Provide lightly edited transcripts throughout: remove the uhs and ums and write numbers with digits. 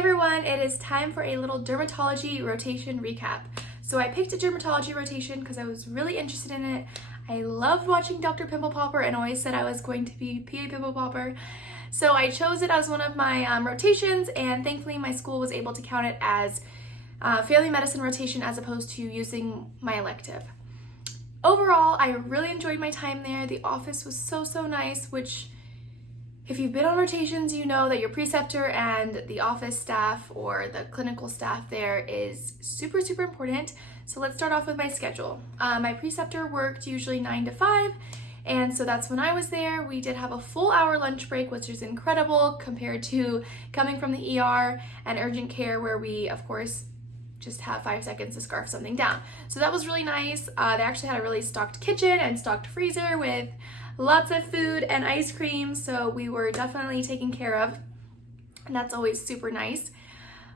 everyone, it is time for a little dermatology rotation recap. So I picked a dermatology rotation because I was really interested in it. I loved watching Dr. Pimple Popper and always said I was going to be PA Pimple Popper. So I chose it as one of my rotations, and thankfully my school was able to count it as family medicine rotation as opposed to using my elective. Overall, I really enjoyed my time there. The office was so nice, which if you've been on rotations, you know that your preceptor and the office staff or the clinical staff there is super important. So let's start off with my schedule. My preceptor worked usually 9 to 5, and so that's when I was there. We did have a full hour lunch break, which is incredible compared to coming from the ER and urgent care where we, of course, just have 5 seconds to scarf something down. So that was really nice. They actually had a really stocked kitchen and stocked freezer with lots of food and ice cream, so we were definitely taken care of, and that's always super nice.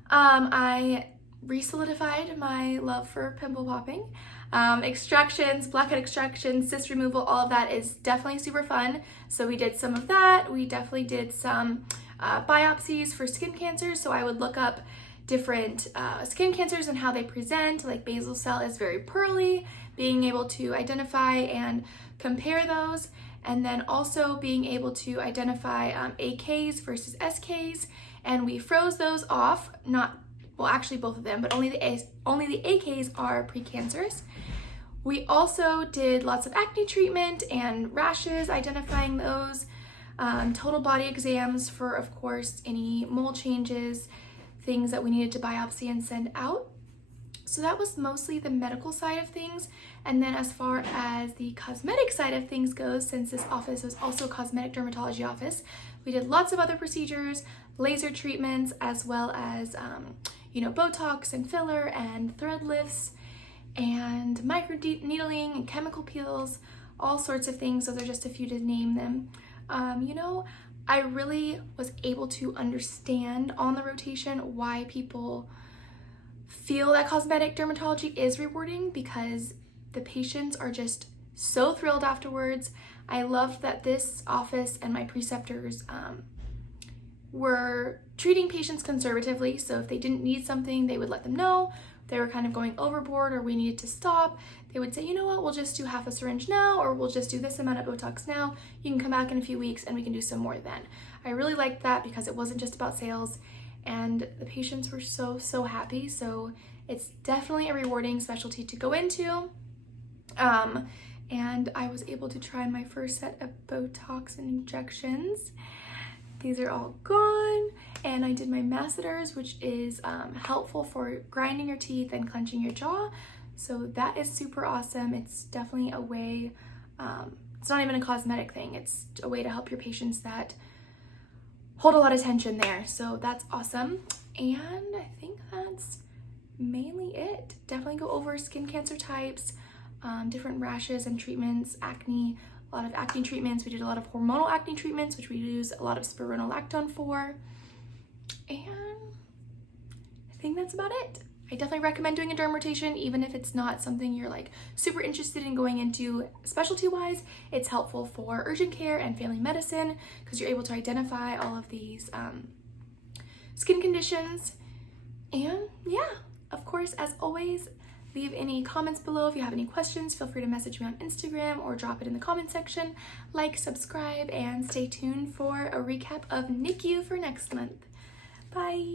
I re-solidified my love for pimple popping. Extractions, blackhead extractions, cyst removal, all of that is definitely super fun. So we did some of that. We definitely did some biopsies for skin cancers, so I would look up different skin cancers and how they present. Like basal cell is very pearly, being able to identify and compare those, and then also being able to identify AKs versus SKs, and we froze those off. Well, actually both of them, but only the AKs are precancerous. We also did lots of acne treatment and rashes, identifying those, total body exams for, of course, any mole changes, things that we needed to biopsy and send out. So that was mostly the medical side of things. And then as far as the cosmetic side of things goes, since this office was also a cosmetic dermatology office, we did lots of other procedures, laser treatments, as well as, Botox and filler and thread lifts and micro needling and chemical peels, all sorts of things. Those are just a few to name them. I really was able to understand on the rotation why people feel that cosmetic dermatology is rewarding, because the patients are just so thrilled afterwards. I loved that this office and my preceptors were treating patients conservatively. So if they didn't need something, they would let them know. If they were kind of going overboard or we needed to stop, they would say, you know what, we'll just do half a syringe now, or we'll just do this amount of Botox now. You can come back in a few weeks and we can do some more then. I really liked that because it wasn't just about sales, and the patients were so happy. So it's definitely a rewarding specialty to go into. And I was able to try my first set of Botox and injections. These are all gone. And I did my masseters, which is helpful for grinding your teeth and clenching your jaw. So that is super awesome. It's definitely a way, it's not even a cosmetic thing. It's a way to help your patients that hold a lot of tension there. So that's awesome. And I think that's mainly it. Definitely go over skin cancer types, different rashes and treatments, acne, a lot of acne treatments. We did a lot of hormonal acne treatments, which we use a lot of spironolactone for. And I think that's about it. I definitely recommend doing a derm rotation, even if it's not something you're like super interested in going into specialty wise. It's helpful for urgent care and family medicine because you're able to identify all of these skin conditions. And yeah, of course, as always, leave any comments below. If you have any questions, feel free to message me on Instagram or drop it in the comment section. Like, subscribe, and stay tuned for a recap of NICU for next month. Bye.